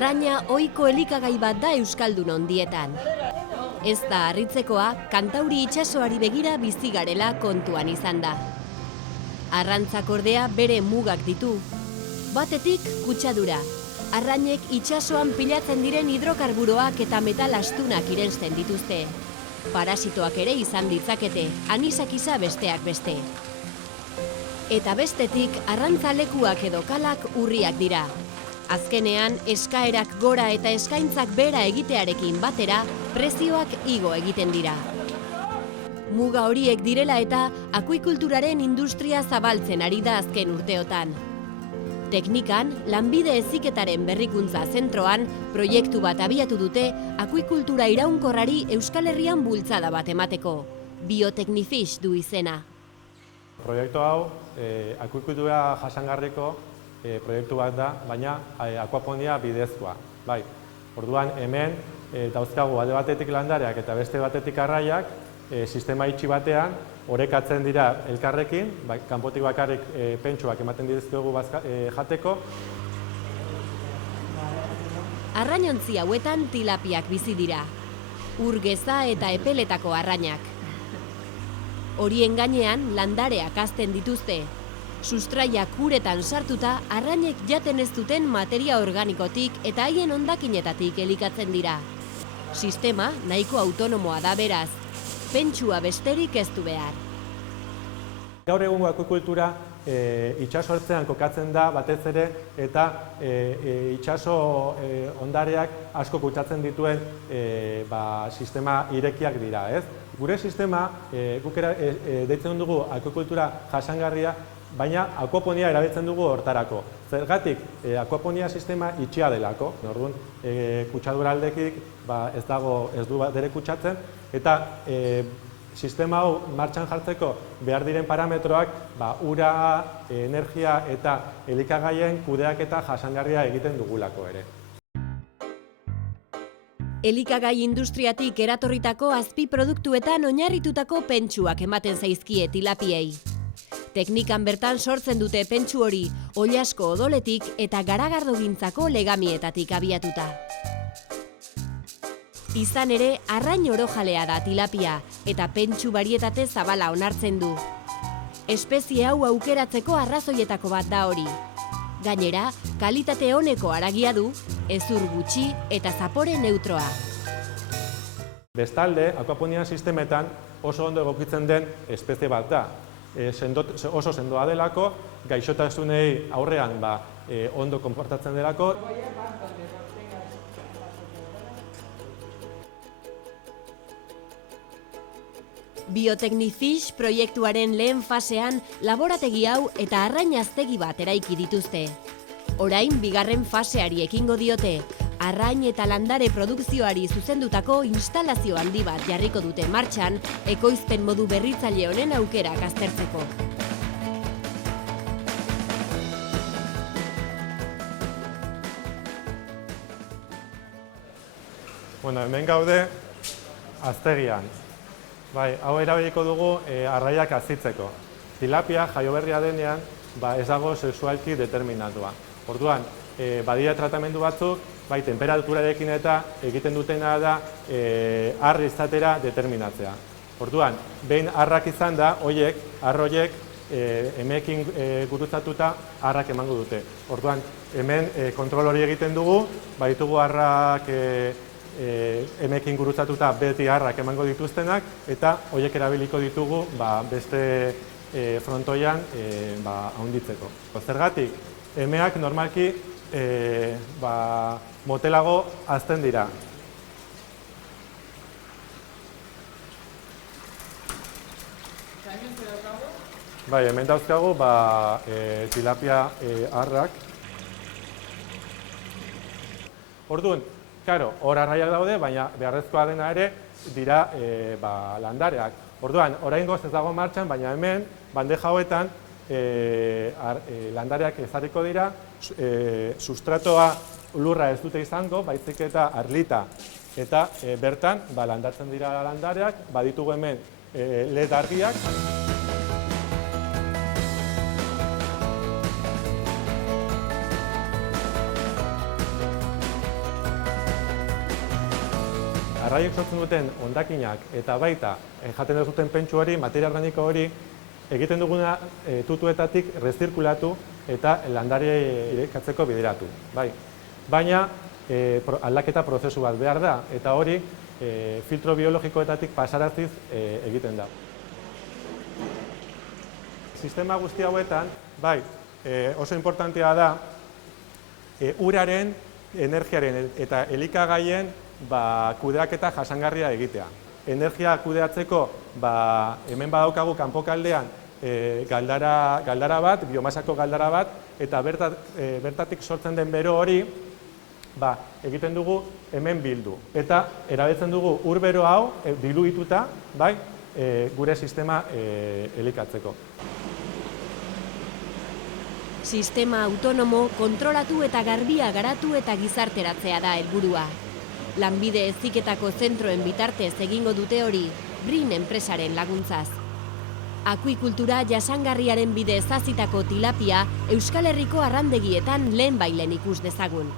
Arraina ohiko elikagai bat da euskaldun ondietan. Ez da harritzekoa, Kantauri itsasoari begira bizi garela kontuan izan da. Arrantzak ordea bere mugak ditu. Batetik kutsadura. Arrainek itsasoan pilatzen diren hidrokarburoak eta metal astunak irensten dituzte. Parasitoak ere izan ditzakete, anisakisa besteak beste. Eta bestetik, arrantzalekuak edo kalak urriak dira. Azkenean, eskaerak gora eta eskaintzak bera egitearekin batera, prezioak igo egiten dira. Muga horiek direla eta akuikulturaren industria zabaltzen ari da azken urteotan. Teknikan, Lanbide Heziketaren Berrikuntza Zentroan proiektu bat abiatu dute akuikultura iraunkorrari Euskal Herrian bultzada bat emateko. Biotecnifish du izena. Proiektu hau, akuikultura jasangarriko proiektu bat da, baina akuaponia bidezkoa. Bai, orduan hemen dauzkagu alde batetik landareak eta beste batetik arraiak, sistema itxi batean orekatzen dira elkarrekin, kanpotik bakarrik pentsuak ematen dizkiogu jateko. Arrainontzi hauetan tilapiak bizi dira. Ur geza eta epeletako arrainak. Horien gainean landareak hazten dituzte. Sustraiak uretan sartuta, arrainek jaten ez duten materia organikotik eta haien hondakinetatik elikatzen dira. Sistema nahiko autonomoa da beraz. Pentsua besterik ez du behar. Gaur egungo akuikultura itsaso ertzean kokatzen da batez ere eta itsaso ondareak asko kutsatzen dituen sistema irekiak dira, ez? Gure sistema guk deitzen dugu akuikultura jasangarria, baina akuaponia erabiltzen dugu hortarako. Zergatik, akuaponia sistema itxia delako, orduan kutsadura aldetik ez du dere kutsatzen, eta sistema hau martxan jartzeko behar diren parametroak ura, energia eta elikagaien kudeaketa jasangarria egiten dugulako ere. Elikagai industriatik eratorritako azpiproduktuetan oinarritutako pentsuak ematen zaizkie tilapiei. Teknikan bertan sortzen dute pentsu hori oilasko odoletik eta garagardogintzako legamietatik abiatuta. Izan ere, arrain orojalea da tilapia eta pentsu barietate zabala onartzen du. Espezie hau aukeratzeko arrazoietako bat da hori. Gainera, kalitate oneko haragia du, hezur gutxi eta zapore neutroa. Bestalde, akuaponia sistemetan oso ondo egokitzen den espezie bat da. Oso sendoa delako, gaixotasunei aurrean ondo konportatzen delako. Biotecnifish proiektuaren lehen fasean laborategi hau eta arrain haztegi bat eraiki dituzte. Orain bigarren faseari ekingo diote, arrain eta landare produkzioari zuzendutako instalazio handi bat jarriko dute martxan, ekoizpen modu berritzaile honen aukerak aztertzeko. Hemen gaude haztegian. Hau erabiliko dugu arraiak hazitzeko. Tilapia jaioberria denean ez dago sexualki determinatua. Orduan, badira tratamendu batzuk, temperaturarekin eta egiten dutena da arri izatera determinatzea. Orduan, behin arrak izan da, arroiek emeekin gurutzatuta arrak emango dute. Orduan, hemen kontrol hori egiten dugu, baditugu arrak emeekin gurutzatuta beti arrak emango dituztenak, eta horiek erabiliko ditugu beste frontoian handitzeko. Zergatik, emeak normalki motelago hazten dira. Hemen dauzkagu tilapia arrak. Orduan, hor arraiak daude, baina beharrezkoa dena ere dira landareak. Orduan, oraingoz ez dago martxan, baina hemen, bandeja hauetan, landareak ezarriko dira, sustratoa lurra ez dute izango, baizik eta arlita. Eta bertan, landatzen dira landareak, baditugu hemen LED argiak. arraiek sortzen duten hondakinak eta baita jaten ez duten pentsu hori, materia organiko hori, egiten duguna tutuetatik rezirkulatu eta landare irekatzeko bideratu. Baina aldaketa prozesu bat behar da, eta hori filtro biologikoetatik pasaraziz egiten da. Sistema guzti hauetan, oso importantea da, uraren, energiaren eta elikagaien kudeaketa jasangarria egitea. Energia kudeatzeko, hemen badaukagu kanpokaldean galdara bat, biomasako galdara bat, eta bertatik sortzen den bero hori egiten dugu hemen bildu. Eta erabiltzen dugu ur bero hau diluituta gure sistema elikatzeko. Sistema autonomo, kontrolatu eta garbia garatu eta gizarteratzea da helburua. Lanbide heziketako zentroen bitartez egingo dute hori, Brin enpresaren laguntzaz. Akuikultura jasangarriaren bidez hazitako tilapia Euskal Herriko arrandegietan lehenbailen ikus dezagun.